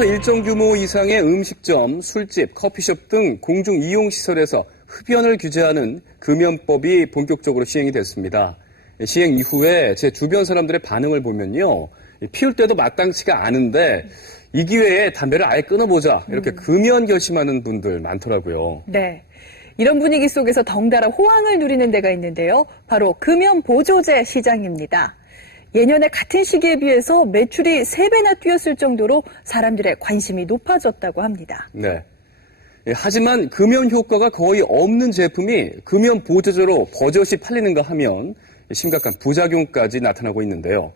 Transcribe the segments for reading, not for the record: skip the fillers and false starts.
일정 규모 이상의 음식점, 술집, 커피숍 등 공중 이용시설에서 흡연을 규제하는 금연법이 본격적으로 시행이 됐습니다. 시행 이후에 제 주변 사람들의 반응을 보면요. 피울 때도 마땅치가 않은데 이 기회에 담배를 아예 끊어보자 이렇게 금연 결심하는 분들 많더라고요. 네. 이런 분위기 속에서 덩달아 호황을 누리는 데가 있는데요. 바로 금연보조제 시장입니다. 예년의 같은 시기에 비해서 매출이 3배나 뛰었을 정도로 사람들의 관심이 높아졌다고 합니다. 네. 하지만 금연 효과가 거의 없는 제품이 금연 보조제로 버젓이 팔리는가 하면 심각한 부작용까지 나타나고 있는데요.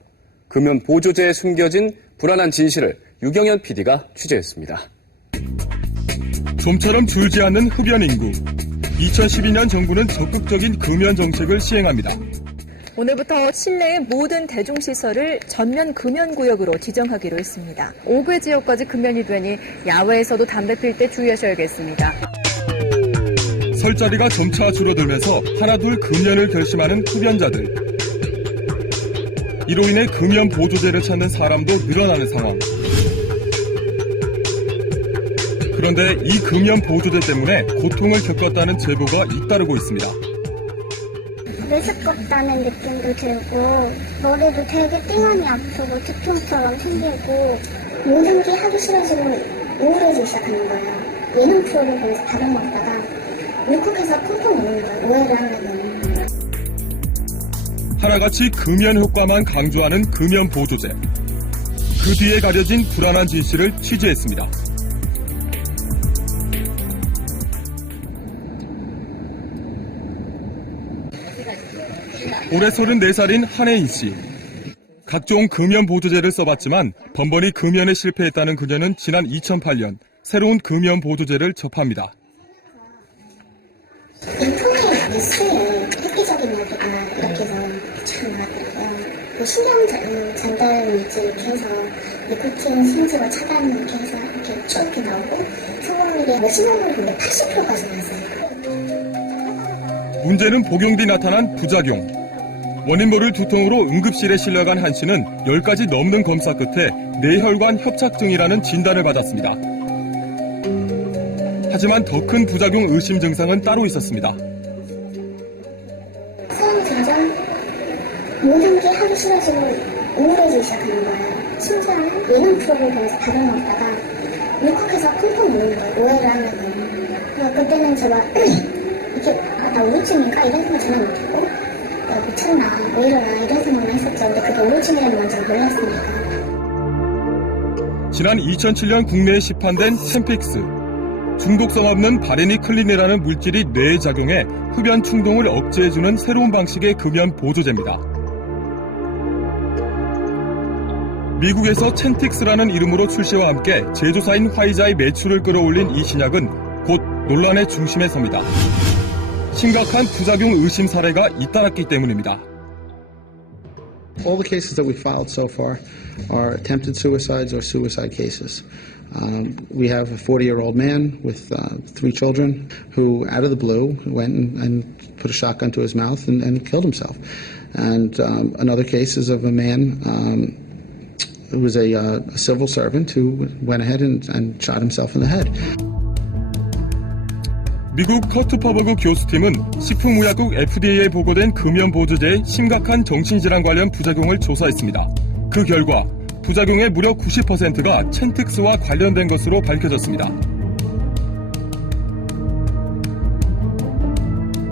금연 보조제에 숨겨진 불안한 진실을 유경현 PD가 취재했습니다. 좀처럼 줄지 않는 흡연 인구. 2012년 정부는 적극적인 금연 정책을 시행합니다. 오늘부터 실내의 모든 대중시설을 전면 금연구역으로 지정하기로 했습니다. 5개 지역까지 금연이 되니 야외에서도 담배 필 때 주의하셔야겠습니다. 설 자리가 점차 줄어들면서 하나둘 금연을 결심하는 흡연자들. 이로 인해 금연 보조제를 찾는 사람도 늘어나는 상황. 그런데 이 금연 보조제 때문에 고통을 겪었다는 제보가 잇따르고 있습니다. 메스껍다는 느낌도 들고 머리도 되게 띵하니 아프고 두통처럼 생기고 모든 게 하기 싫어지고 우울해지기 시작하는 거예요. 예능 프로를 보면서 밥을 먹다가 울컥해서 펑펑 우는 거예요. 오해를 하려면. 하나같이 금연 효과만 강조하는 금연 보조제. 그 뒤에 가려진 불안한 진실을 취재했습니다. 올해 34살인 한혜인 씨. 각종 금연 보조제를 써봤지만 번번이 금연에 실패했다는 그녀는 지난 2008년 새로운 금연 보조제를 접합니다. 인터넷 뉴스에 획기적인 이야기가 이렇게 해서 참 나왔더라고요. 신경 전달 물질 이렇게 해서 니코틴 숨지고 차단 이렇게 해서 이렇게 쭉 이렇게 나오고 성공률이 신경을 보면 80%까지 나왔어요. 문제는 복용 뒤 나타난 부작용. 원인 모를 두통으로 응급실에 실려간 한 씨는 10가지 넘는 검사 끝에 뇌혈관 협착증이라는 진단을 받았습니다. 하지만 더 큰 부작용 의심 증상은 따로 있었습니다. 사람 점점 모든 게 하기 싫어지고 우울해지기 시작하는 거예요. 심지어는 예능 프로를 보면서 밥을 먹다가 울컥해서 펑펑 우는 거예요. 오해를 하려고. 그때는 제가 이렇게 나 우울증인가 이런 생각 전혀 못했고 미쳤나 왜 이러나 이런 생각만 했었죠. 근데 그게 우울증이라는 건지 몰랐으니까. 지난 2007년 국내에 시판된 챔픽스. 중독성 없는 바레니클린이라는 물질이 뇌에 작용해 흡연 충동을 억제해주는 새로운 방식의 금연 보조제입니다. 미국에서 챈틱스라는 이름으로 출시와 함께 제조사인 화이자의 매출을 끌어올린 이 신약은 곧 논란의 중심에 섭니다. 심각한 부작용 의심 사례가 잇따랐기 때문입니다. All the cases that we filed so far are attempted suicides or suicide cases. We have a 40-year-old man with 3 children who, out of the blue, went and put a shotgun to his mouth and killed himself. And another case is of a man who was a civil servant who went ahead and shot himself in the head. 미국 커트퍼버그 교수팀은 식품의약국 FDA에 보고된 금연 보조제의 심각한 정신질환 관련 부작용을 조사했습니다. 그 결과 부작용의 무려 90%가 챈틱스와 관련된 것으로 밝혀졌습니다.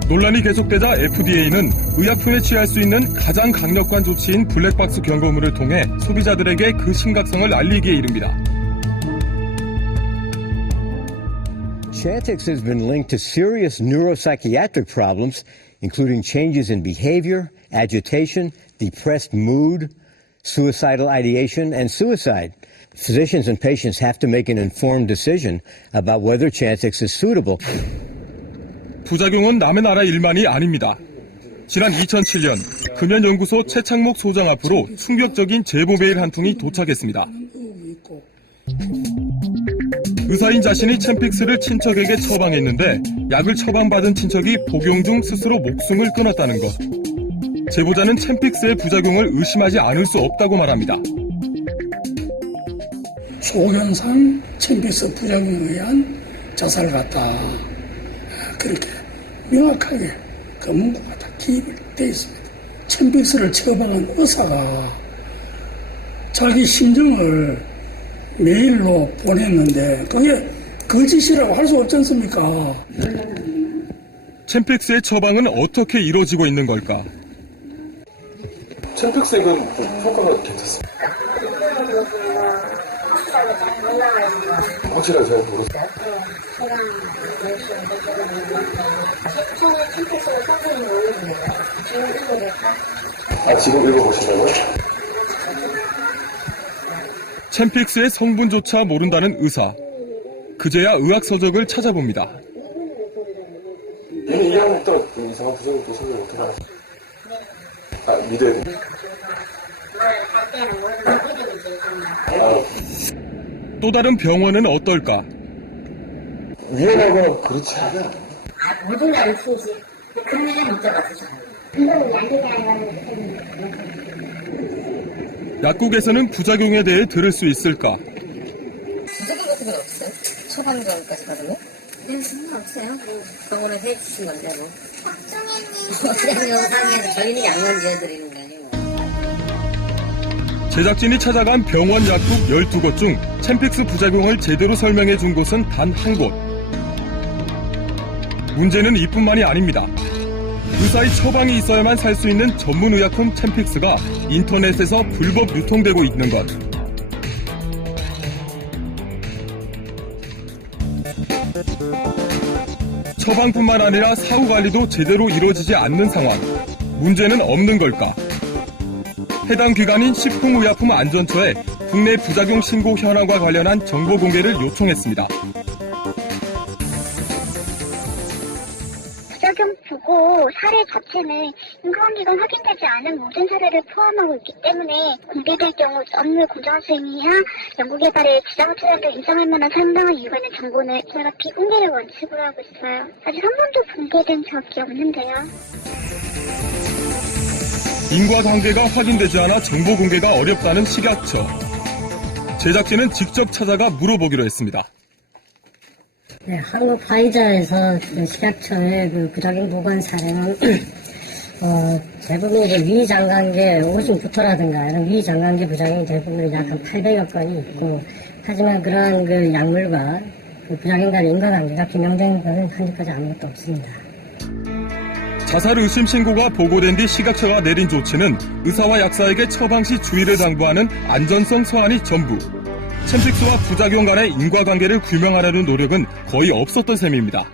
논란이 계속되자 FDA는 의약품에 취할 수 있는 가장 강력한 조치인 블랙박스 경고물을 통해 소비자들에게 그 심각성을 알리기에 이릅니다. Chantix has been linked to serious neuropsychiatric problems, including changes in behavior, agitation, depressed mood, suicidal ideation, and suicide. Physicians and patients have to make an informed decision about whether Chantix is suitable. 부작용은 남의 나라 일만이 아닙니다. 지난 2007년 금연연구소 최창목 소장 앞으로 충격적인 제보 메일 한 통이 도착했습니다. 의사인 자신이 챔픽스를 친척에게 처방했는데 약을 처방받은 친척이 복용 중 스스로 목숨을 끊었다는 것. 제보자는 챔픽스의 부작용을 의심하지 않을 수 없다고 말합니다. 조현상 챔픽스 부작용에 의한 자살 같다. 그렇게 명확하게 그 문구가 다 기입을 되어 있습니다. 챔픽스를 처방한 의사가 자기 심정을 메일로 보냈는데 그게 거짓이라고 할 수 없지 않습니까? 챔픽스의 처방은 어떻게 이루어지고 있는 걸까? 챔픽스액은 효과가 괜찮습니다. 확실하게 잘 모르겠어요. 지금 읽어보시라고요? 챔픽스의 성분조차 모른다는 의사. 그제야 의학서적을 찾아봅니다. 얘는 이형부터 이상한 부작용 또 생기면 어떡하나? 믿어야 돼. 또 다른 병원은 어떨까? 위험하거나 그렇지 않아. 모든 걸 알수있지. 그런 일은 없어봤어요. 이건 약이라는 약국에서는 부작용에 대해 들을 수 있을까? 부작용 같은 건 없어요? 처방전까지 받으면? 네, 없어요. 병원에 해주신 건데 뭐. 박정혜님. 영상에서 저희는 약만 지어드리는 거 아니에요? 제작진이 찾아간 병원 약국 12곳 중 챔픽스 부작용을 제대로 설명해 준 곳은 단 한 곳. 문제는 이뿐만이 아닙니다. 의사의 처방이 있어야만 살 수 있는 전문의약품 챔픽스가 인터넷에서 불법 유통되고 있는 것. 처방뿐만 아니라 사후 관리도 제대로 이루어지지 않는 상황. 문제는 없는 걸까? 해당 기관인 식품의약품안전처에 국내 부작용 신고 현황과 관련한 정보 공개를 요청했습니다. 부작용 보고 사례 자체는 인과관계가 확인되지 않은 모든 사례를 포함하고 있기 때문에 공개될 경우 업무 공정한 수행이나 연구개발에 지장을 초래한다 인정할 만한 상당한 이유가 있는 정보는 저희가 비공개를 원칙으로 하고 있어요. 아직 한 번도 공개된 적이 없는데요. 인과관계가 확인되지 않아 정보 공개가 어렵다는 식약처. 제작진은 직접 찾아가 물어보기로 했습니다. 네, 한국 화이자에서 식약처의 그 부작용 보관 사례는 대부분 이제 위장관계 오줌부터라든가 이런 위장관계 부작용이 대부분 약 800여 건이 있고, 하지만 그러한 그 약물과 그 부작용 간의 인과관계가 규명된 것은 현재까지 아무것도 없습니다. 자살 의심 신고가 보고된 뒤 식약처가 내린 조치는 의사와 약사에게 처방 시 주의를 당부하는 안전성 서한이 전부. 챔픽스와 부작용 간의 인과관계를 규명하려는 노력은 거의 없었던 셈입니다.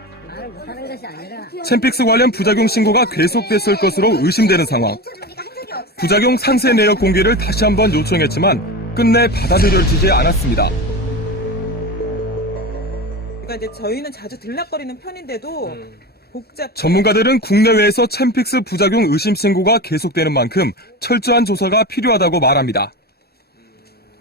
챔픽스 관련 부작용 신고가 계속됐을 것으로 의심되는 상황. 부작용 상세 내역 공개를 다시 한번 요청했지만 끝내 받아들여지지 않았습니다. 그러니까 이제 저희는 자주 들락거리는 편인데도 전문가들은 국내외에서 챔픽스 부작용 의심 신고가 계속되는 만큼 철저한 조사가 필요하다고 말합니다.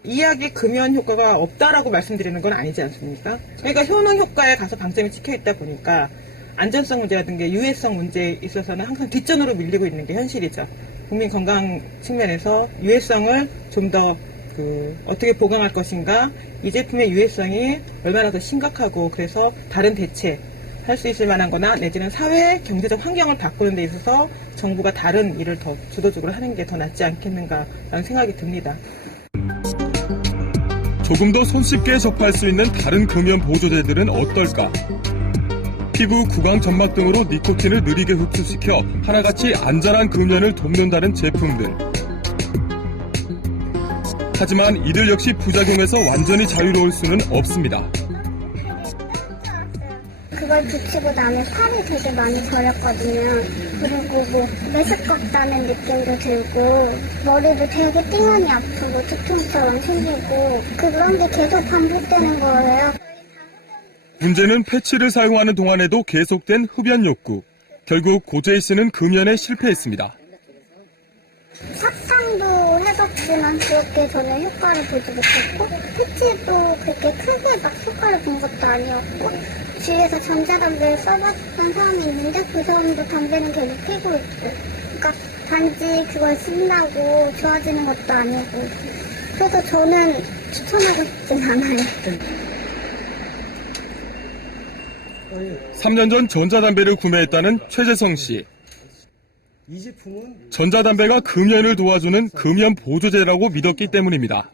이약이 금연 효과가 없다라고 말씀드리는 건 아니지 않습니까? 그러니까 효능 효과에 가서 방점이 찍혀 있다 보니까 안전성 문제라든가 유해성 문제에 있어서는 항상 뒷전으로 밀리고 있는 게 현실이죠. 국민 건강 측면에서 유해성을 좀 더 어떻게 보강할 것인가, 이 제품의 유해성이 얼마나 더 심각하고 그래서 다른 대체 할 수 있을 만한 거나 내지는 사회 경제적 환경을 바꾸는 데 있어서 정부가 다른 일을 더 주도적으로 하는 게 더 낫지 않겠는가라는 생각이 듭니다. 조금 더 손쉽게 접할 수 있는 다른 금연 보조제들은 어떨까? 피부, 구강, 점막 등으로 니코틴을 느리게 흡수시켜 하나같이 안전한 금연을 돕는다는 제품들. 하지만 이들 역시 부작용에서 완전히 자유로울 수는 없습니다. 그걸 붙이고 나면 살이 되게 많이 저렸거든요. 그리고 뭐 메스껍다는 느낌도 들고 머리도 되게 띵하니 아프고 두통처럼 생기고 그런 게 계속 반복되는 거예요. 문제는 패치를 사용하는 동안에도 계속된 흡연 욕구. 결국 고재희 씨는 금연에 실패했습니다. 사탕도 해봤지만 그렇게 저는 효과를 보지 못했고 패치도 그렇게 크게 막 효과를 본 것도 아니었고 주위에서 전자담배를 써봤던 사람이 있는데 그 사람도 담배는 계속 피고 있고 그러니까 단지 그걸 쓴다고 좋아지는 것도 아니고 그래서 저는 추천하고 싶진 않아요. 3년 전 전자담배를 구매했다는 최재성 씨. 전자담배가 금연을 도와주는 금연 보조제라고 믿었기 때문입니다.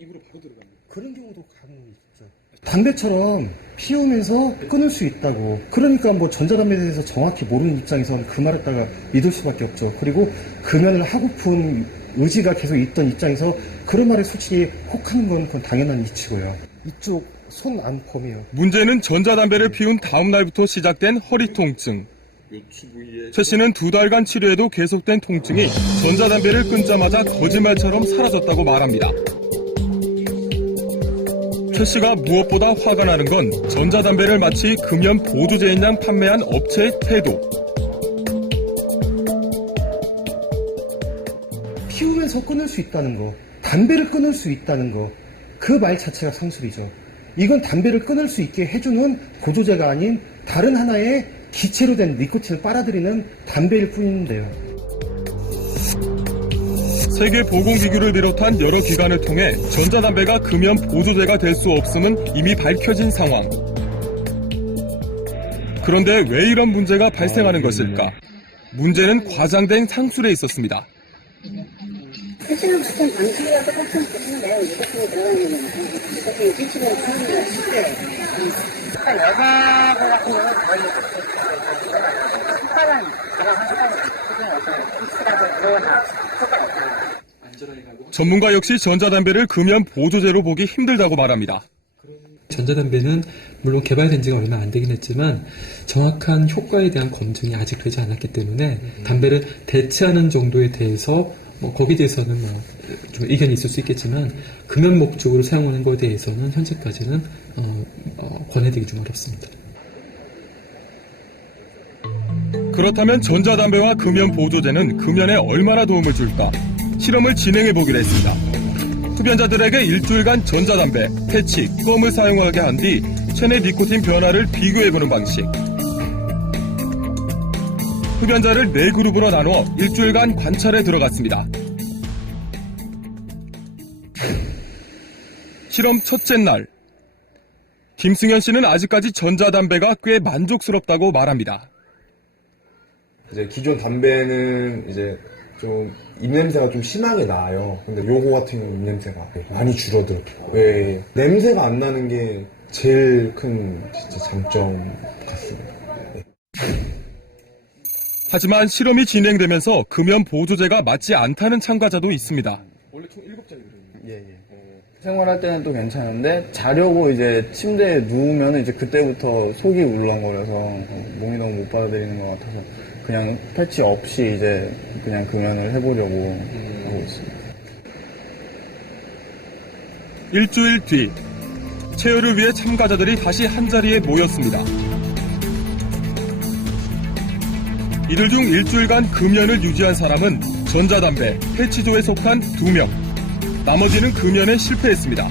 담배처럼 피우면서 끊을 수 있다고. 그러니까 뭐 전자담배에 대해서 정확히 모르는 입장에서 그 말을 따라 믿을 수밖에 없죠. 그리고 금연을 하고픈 의지가 계속 있던 입장에서 그런 말에 솔직히 혹하는 건 그건 당연한 이치고요. 이쪽 손 안펌이요. 문제는 전자담배를 피운 다음 날부터 시작된 허리 통증. 최 씨는 2달간 치료에도 계속된 통증이 전자담배를 끊자마자 거짓말처럼 사라졌다고 말합니다. 최 씨가 무엇보다 화가 나는 건 전자담배를 마치 금연 보조제인 양 판매한 업체의 태도. 피우면서 끊을 수 있다는 거, 담배를 끊을 수 있다는 거, 그 말 자체가 상술이죠. 이건 담배를 끊을 수 있게 해주는 보조제가 아닌 다른 하나의 기체로 된 니코틴을 빨아들이는 담배일 뿐인데요. 세계보건기구를 비롯한 여러 기관을 통해 전자담배가 금연 보조제가 될 수 없음은 이미 밝혀진 상황. 그런데 왜 이런 문제가 발생하는 것일까? 문제는 과장된 상술에 있었습니다. 사실은 보통 방식이라서 꼭 보시는데요. 니코틴이 들어가는 거는 니코틴이 실질적으로 파는 건 쉽게 여자들 같은 경우는 거의 습관은 가장 한 습관이 특징이 어떤 익스라고 들어오나 습관이 없어요. 전문가 역시 전자담배를 금연 보조제로 보기 힘들다고 말합니다. 전자담배는 물론 개발된 지가 얼마 안 되긴 했지만 정확한 효과에 대한 검증이 아직 되지 않았기 때문에 담배를 대체하는 정도에 대해서 거기에 대해서는 좀 의견이 있을 수 있겠지만 금연 목적으로 사용하는 것에 대해서는 현재까지는 권해드리기 좀 어렵습니다. 그렇다면 전자담배와 금연 보조제는 금연에 얼마나 도움을 줄까? 실험을 진행해 보기로 했습니다. 흡연자들에게 일주일간 전자담배, 패치, 껌을 사용하게 한 뒤 체내 니코틴 변화를 비교해보는 방식. 흡연자를 4그룹으로 나누어 일주일간 관찰에 들어갔습니다. 실험 첫째 날. 김승현 씨는 아직까지 전자담배가 꽤 만족스럽다고 말합니다. 이제 기존 담배는 이제 좀 입냄새가 좀 심하게 나요. 근데 요거 같은 경우는 입냄새가 많이 줄어들고, 왜 냄새가 안 나는 게 제일 큰 진짜 장점 같습니다. 네. 하지만 실험이 진행되면서 금연 보조제가 맞지 않다는 참가자도 있습니다. 원래 총 7잔이거든요. 예. 생활할 때는 또 괜찮은데 자려고 이제 침대에 누우면 이제 그때부터 속이 울렁거려서 몸이 너무 못 받아들이는 것 같아서 그냥 패치 없이 이제 그냥 금연을 해보려고 하고 있습니다. 일주일 뒤 체열을 위해 참가자들이 다시 한자리에 모였습니다. 이들 중 일주일간 금연을 유지한 사람은 전자담배, 패치조에 속한 2명. 나머지는 금연에 실패했습니다.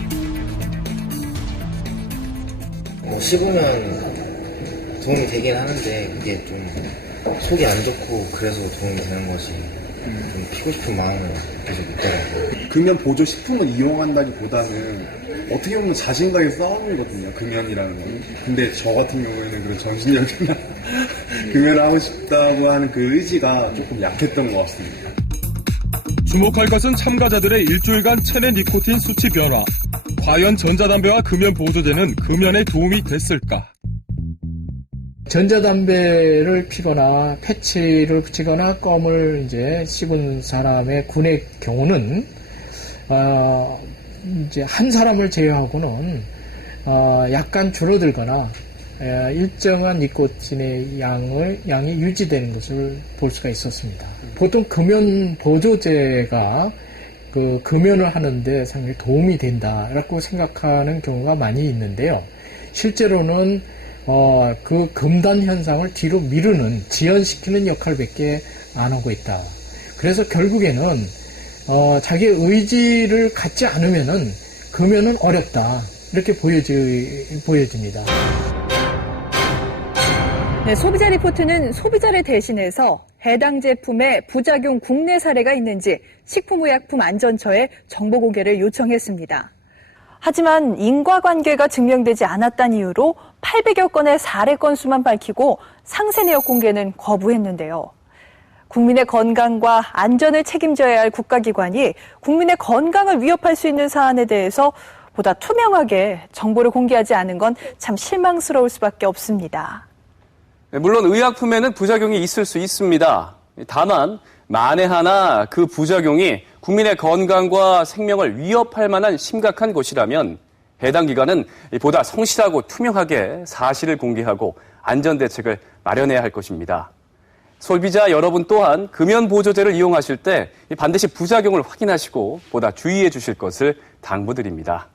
씹으면 도움이 되긴 하는데 그게 좀 속이 안 좋고 그래서 도움이 되는 것이 좀 피고 싶은 마음은 계속 있더라고요. 금연 보조 식품을 이용한다기보다는 어떻게 보면 자신과의 싸움이거든요, 금연이라는 건. 근데 저 같은 경우에는 그런 정신력이나 금연을 하고 싶다고 하는 그 의지가 조금 약했던 것 같습니다. 주목할 것은 참가자들의 일주일간 체내 니코틴 수치 변화. 과연 전자담배와 금연 보조제는 금연에 도움이 됐을까? 전자담배를 피거나 패치를 붙이거나 껌을 이제 씹은 사람의 군의 경우는 이제 한 사람을 제외하고는 약간 줄어들거나 일정한 니코틴의 양이 유지되는 것을 볼 수가 있었습니다. 보통 금연 보조제가 그 금연을 하는데 상당히 도움이 된다라고 생각하는 경우가 많이 있는데요. 실제로는 그 금단 현상을 뒤로 미루는, 지연시키는 역할밖에 안 하고 있다. 그래서 결국에는 자기의 의지를 갖지 않으면은 금연은 어렵다. 이렇게 보여집니다. 네, 소비자 리포트는 소비자를 대신해서 해당 제품의 부작용 국내 사례가 있는지 식품의약품안전처에 정보 공개를 요청했습니다. 하지만 인과관계가 증명되지 않았다는 이유로 800여 건의 사례 건수만 밝히고 상세 내역 공개는 거부했는데요. 국민의 건강과 안전을 책임져야 할 국가기관이 국민의 건강을 위협할 수 있는 사안에 대해서 보다 투명하게 정보를 공개하지 않은 건 참 실망스러울 수밖에 없습니다. 물론 의약품에는 부작용이 있을 수 있습니다. 다만 만에 하나 그 부작용이 국민의 건강과 생명을 위협할 만한 심각한 것이라면 해당 기관은 보다 성실하고 투명하게 사실을 공개하고 안전대책을 마련해야 할 것입니다. 소비자 여러분 또한 금연보조제를 이용하실 때 반드시 부작용을 확인하시고 보다 주의해 주실 것을 당부드립니다.